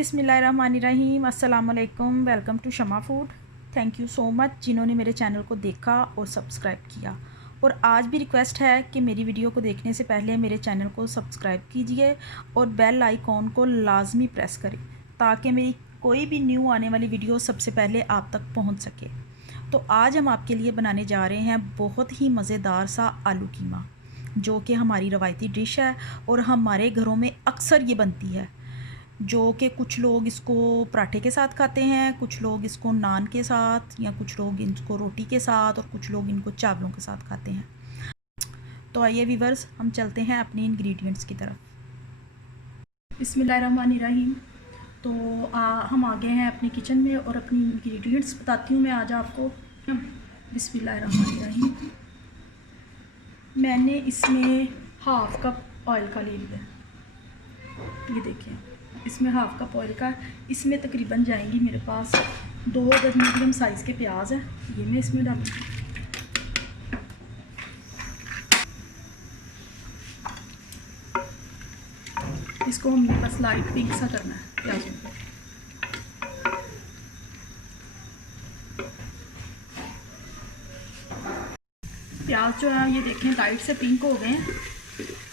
बिस्मिल्लाहिर्रहमानिर्रहीम, अस्सलामुअलैकुम। Welcome to Shama food. Thank you so much जिन्होंने मेरे चैनल को देखा और सब्सक्राइब किया। और आज भी रिक्वेस्ट है कि मेरी वीडियो को देखने से पहले मेरे चैनल को सब्सक्राइब कीजिए और बेल आइकॉन को लाजमी प्रेस करें ताकि मेरी कोई भी न्यू आने वाली वीडियो सबसे पहले आप तक पहुंच सके। तो आज हम आपके लिए बनाने जा रहे हैं बहुत ही मज़ेदार सा आलू कीमा, जो कि हमारी रवायती डिश है और हमारे घरों में अक्सर ये बनती है। जो कि कुछ लोग इसको पराठे के साथ खाते हैं, कुछ लोग इसको नान के साथ, या कुछ लोग इसको रोटी के साथ, और कुछ लोग इनको चावलों के साथ खाते हैं। तो आइए वीवर्स, हम चलते हैं अपनी इंग्रेडिएंट्स की तरफ। बिस्मिल्लाहिर्रहमानिर्रहीम। तो हम आ गए हैं अपने किचन में और अपनी इंग्रेडिएंट्स बताती हूँ मैं आज आपको। बिस्मिल्लाहिर्रहमानिर्रहीम। मैंने इसमें हाफ़ कप ऑयल का ले लिया, ये देखें, इसमें हाफ़ कप ऑयल का। इसमें तकरीबन जाएंगी मेरे पास 2 अदद मीडियम साइज़ के प्याज है, ये मैं इसमें डालूँगी। इसको हमने बस लाइट पिंक सा करना है प्याजों को। प्याज जो है ये देखें लाइट से पिंक हो गए हैं।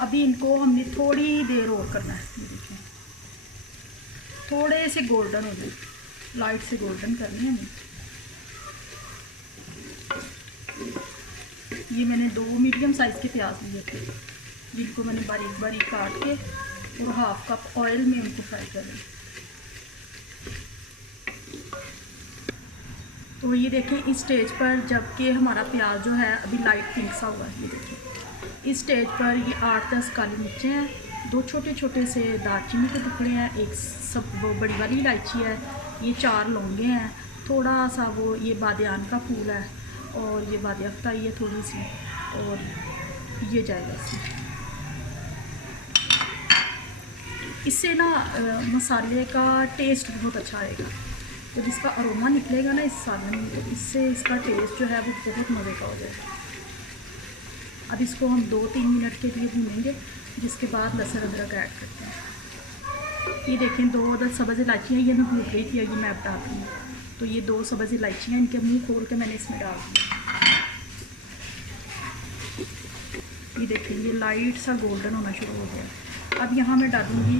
अभी इनको हमने थोड़ी देर और करना है, ये देखें थोड़े से गोल्डन हो जाए, लाइट से गोल्डन करनी है हमें। ये मैंने 2 मीडियम साइज़ के प्याज लिए थे, जिनको मैंने बारीक बारीक काट के और हाफ़ कप ऑयल में उनको फ्राई कर रही। तो ये देखें इस स्टेज पर, जबकि हमारा प्याज जो है अभी लाइट पिंक सा हुआ है, ये देखें इस स्टेज पर ये 8-10 काली मिर्चें हैं, 2 छोटे छोटे से दालचीनी के टुकड़े हैं, एक सब वो बड़ी वाली इलायची है, ये 4 लौंगे हैं, थोड़ा सा वो ये बादियान का फूल है, और ये बादियाफ्ता ये थोड़ी सी, और ये जाएगा इसमें। इससे ना मसाले का टेस्ट बहुत अच्छा आएगा, तो जिसका अरोमा निकलेगा ना इस सालन में, तो इससे इसका टेस्ट जो है वो बहुत मज़े का हो जाएगा। अब इसको हम 2-3 मिनट के लिए भूनेंगे, जिसके बाद लहसुन अदरक ऐड करते हैं। ये देखें 2 अदद सब्ज़ इलायचियाँ, ये मैं भून रही थी, ये मैं अब डाल रही हूँ। तो ये 2 सब्ज़ इलायचियाँ, इनके मुंह खोल के मैंने इसमें डाल दिया। ये देखें ये लाइट सा गोल्डन होना शुरू हो गया। अब यहाँ मैं डालूँगी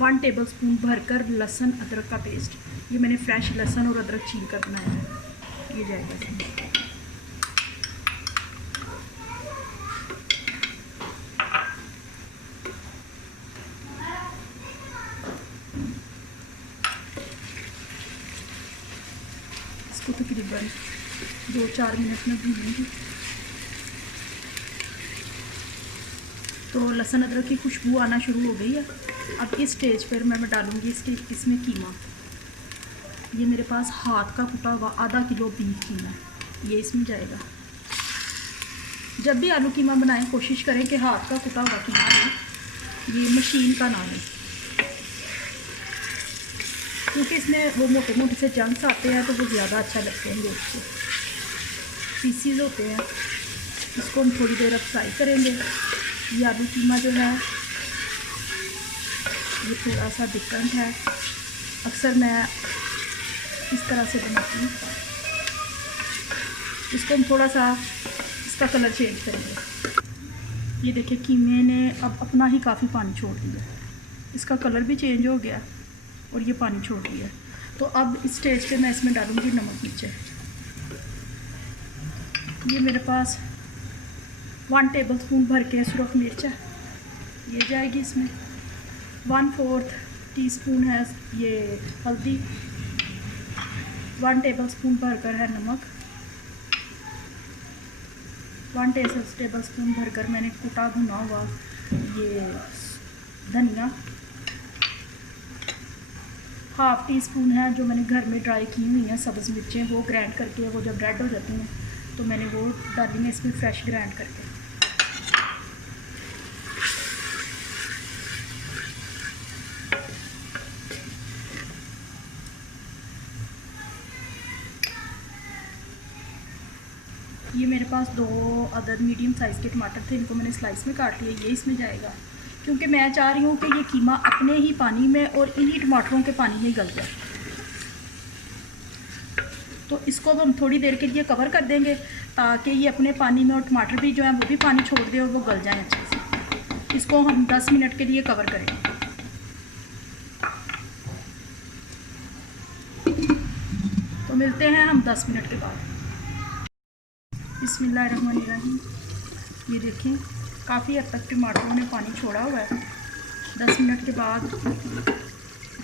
1 टेबल स्पून भरकर लहसुन अदरक का पेस्ट। ये मैंने फ्रेश लहसुन और अदरक छील कर बनाया है, ये जाएगा इसमें। इसको तकरीबन 2-4 मिनट में भूनूंगी। तो लहसुन अदरक की खुशबू आना शुरू हो गई है। अब इस स्टेज पर मैं डालूँगी इसमें कीमा। ये मेरे पास हाथ का कुटा हुआ आधा किलो बीफ कीमा है, ये इसमें जाएगा। जब भी आलू कीमा बनाएं कोशिश करें कि हाथ का कुटा हुआ कीमा लें, ये मशीन का ना लें, क्योंकि इसमें वो मोटे मोटे से जंक्स आते हैं, तो वो ज़्यादा अच्छा लगते हैं देख के। पीसीज होते हैं, इसको हम थोड़ी देर अब फ्राई करेंगे। ये आलू कीमा जो है ये थोड़ा सा डिफरेंट है, अक्सर मैं इस तरह से बनाती हूँ। इसको हम थोड़ा सा इसका कलर चेंज करेंगे। ये देखिए कीमे ने अब अपना ही काफ़ी पानी छोड़ दिया, इसका कलर भी चेंज हो गया और ये पानी छोड़ दिया। तो अब इस स्टेज पे मैं इसमें डालूँगी नमक मिर्च। ये मेरे पास 1 टेबल स्पून भर के सुरख मिर्च है, ये जाएगी इसमें। 1/4 टीस्पून है ये हल्दी, 1 टेबल स्पून भरकर है नमक, 1 टेबल स्पून भरकर मैंने कुटा भुना हुआ ये धनिया, हाफ़ टी स्पून है जो मैंने घर में ड्राई की हुई हैं सब्ज़ मिर्चें, वो ग्राइंड करके, वो जब रेड हो जाती हैं तो मैंने वो डाली हैं इसमें फ्रेश ग्राइंड करके। ये मेरे पास 2 अदद मीडियम साइज़ के टमाटर थे, इनको मैंने स्लाइस में काट लिया, ये इसमें जाएगा। क्योंकि मैं चाह रही हूँ कि ये कीमा अपने ही पानी में और इन्हीं टमाटरों के पानी में गल जाए। तो इसको अब हम थोड़ी देर के लिए कवर कर देंगे ताकि ये अपने पानी में, और टमाटर भी जो है वो भी पानी छोड़ दे और वो गल जाए अच्छे से। इसको हम 10 मिनट के लिए कवर करेंगे। तो मिलते हैं हम 10 मिनट के बाद। बिस्मिल्लाहिर्रहमानिर्रहीम। ये देखें काफ़ी हद तक टमाटरों ने पानी छोड़ा हुआ है। 10 मिनट के बाद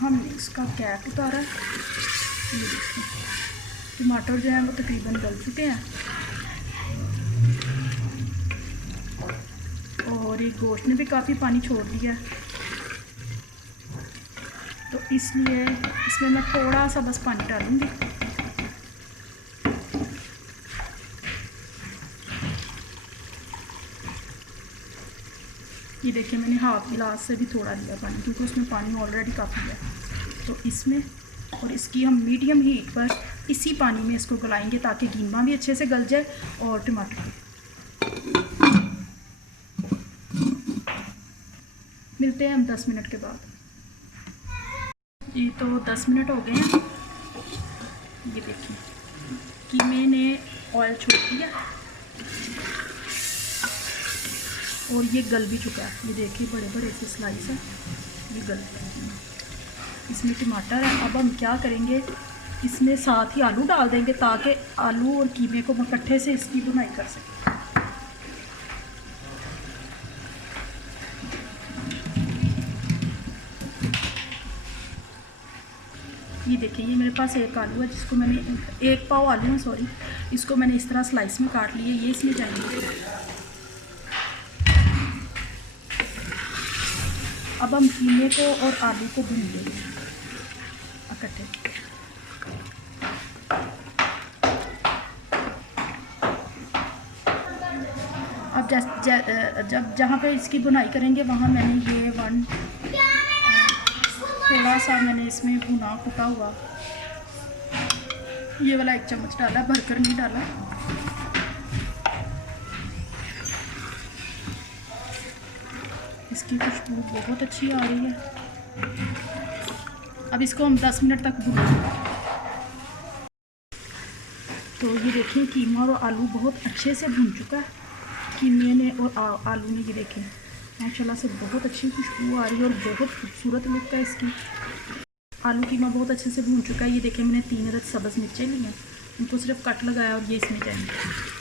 हमने इसका कैप उतारा। ये देखें टमाटर जो है वो तकरीबन गल चुके हैं और ये गोश्त ने भी काफ़ी पानी छोड़ दिया है। तो इसलिए इसमें मैं थोड़ा सा बस पानी डालूँगी। ये देखिए मैंने हाफ गिलास से भी थोड़ा लिया पानी, क्योंकि उसमें पानी ऑलरेडी काफ़ी है। तो इसमें, और इसकी हम मीडियम हीट पर इसी पानी में इसको गलाएंगे ताकि कीमा भी अच्छे से गल जाए और टमाटर भी। मिलते हैं हम 10 मिनट के बाद। ये तो 10 मिनट हो गए हैं। ये देखिए कीमे ने ऑयल छोड़ दिया और ये गल भी चुका है। ये देखिए बड़े बड़े से स्लाइस है, ये गल चुका है। इसमें टमाटर है। अब हम क्या करेंगे, इसमें साथ ही आलू डाल देंगे ताकि आलू और कीमे को इकट्ठे से इसकी बुनाई कर सकें। ये देखिए ये मेरे पास एक आलू है जिसको मैंने, एक पाव आलू है सॉरी, इसको मैंने इस तरह स्लाइस में काट लिए। ये इसमें जाएंगे। अब हम कीमे को और आलू को भून लेंगे इकट्ठे। अब जब जहाँ पे इसकी बुनाई करेंगे वहाँ मैंने ये थोड़ा सा मैंने इसमें भुना कुटा हुआ ये वाला 1 चम्मच डाला, भरकर नहीं डाला। इसकी खुशबू बहुत अच्छी आ रही है। अब इसको हम 10 मिनट तक भूनेंगे। तो ये देखिए कीमा और आलू बहुत अच्छे से भून चुका है। कीमे ने और आलू ने, ये देखें माशाल्लाह से बहुत अच्छी खुशबू आ रही है और बहुत खूबसूरत लुक है इसकी। आलू कीमा बहुत अच्छे से भून चुका है। ये देखें मैंने 3 अदद सब्ज़ मिर्चें ली हैं, उनको सिर्फ कट लगाया और ये इसमें जाएंगे।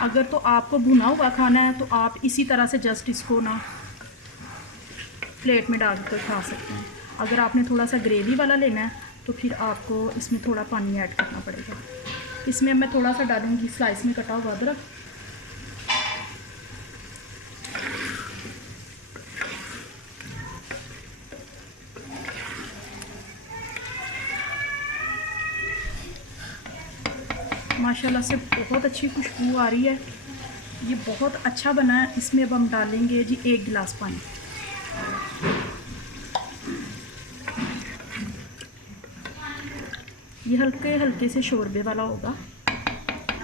अगर तो आपको भुना हुआ खाना है तो आप इसी तरह से जस्ट इसको ना प्लेट में डाल कर खा सकते हैं। अगर आपने थोड़ा सा ग्रेवी वाला लेना है तो फिर आपको इसमें थोड़ा पानी ऐड करना पड़ेगा। इसमें मैं थोड़ा सा डालूँगी स्लाइस में कटा हुआ अदरक। माशाल्लाह से बहुत अच्छी खुशबू आ रही है। ये बहुत अच्छा बना है। इसमें अब हम डालेंगे जी 1 गिलास पानी। ये हल्के हल्के से शोरबे वाला होगा,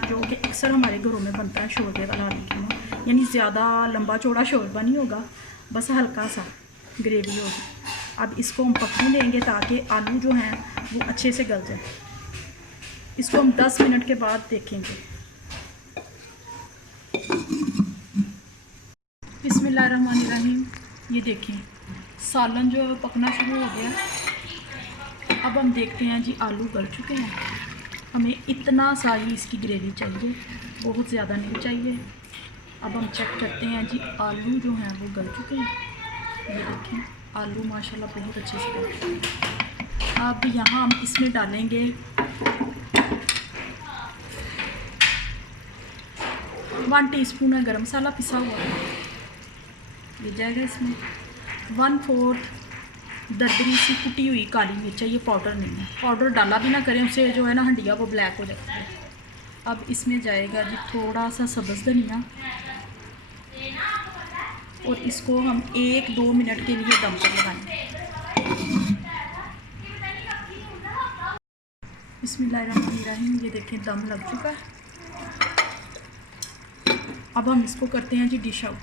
जो कि अक्सर हमारे घरों में बनता है शोरबे वाला आलू कीमा। यानी ज़्यादा लंबा चौड़ा शोरबा नहीं होगा, बस हल्का सा ग्रेवी होगी। अब इसको हम पकने देंगे ताकि आलू जो हैं वो अच्छे से गल जाए। इसको हम 10 मिनट के बाद देखेंगे। बिस्मिल्लाहिर्रहमानिर्रहीम। ये देखें सालन जो है वो पकना शुरू हो गया। अब हम देखते हैं जी आलू गल चुके हैं। हमें इतना सा ही इसकी ग्रेवी चाहिए, बहुत ज़्यादा नहीं चाहिए। अब हम चेक करते हैं जी आलू जो हैं वो गल चुके हैं। ये देखें आलू माशाल्लाह बहुत अच्छे से गल चुके हैं। अब यहाँ हम इसमें डालेंगे 1 टीस्पून है गरम मसाला पिसा हुआ, ये जाएगा इसमें। 1/4 दरदरी सी कुटी हुई काली मिर्च है, ये पाउडर नहीं है। पाउडर डाला भी ना करें, उससे जो है ना हंडिया वो ब्लैक हो जाती है। अब इसमें जाएगा जी थोड़ा सा सब्ज़ धनिया और इसको हम 1-2 मिनट के लिए दम पर लगाएंगे। बिस्मिल्लाहिर्रहमानिर्रहीम। ये देखें दम लग चुका है। अब हम इसको करते हैं जी डिश आउट।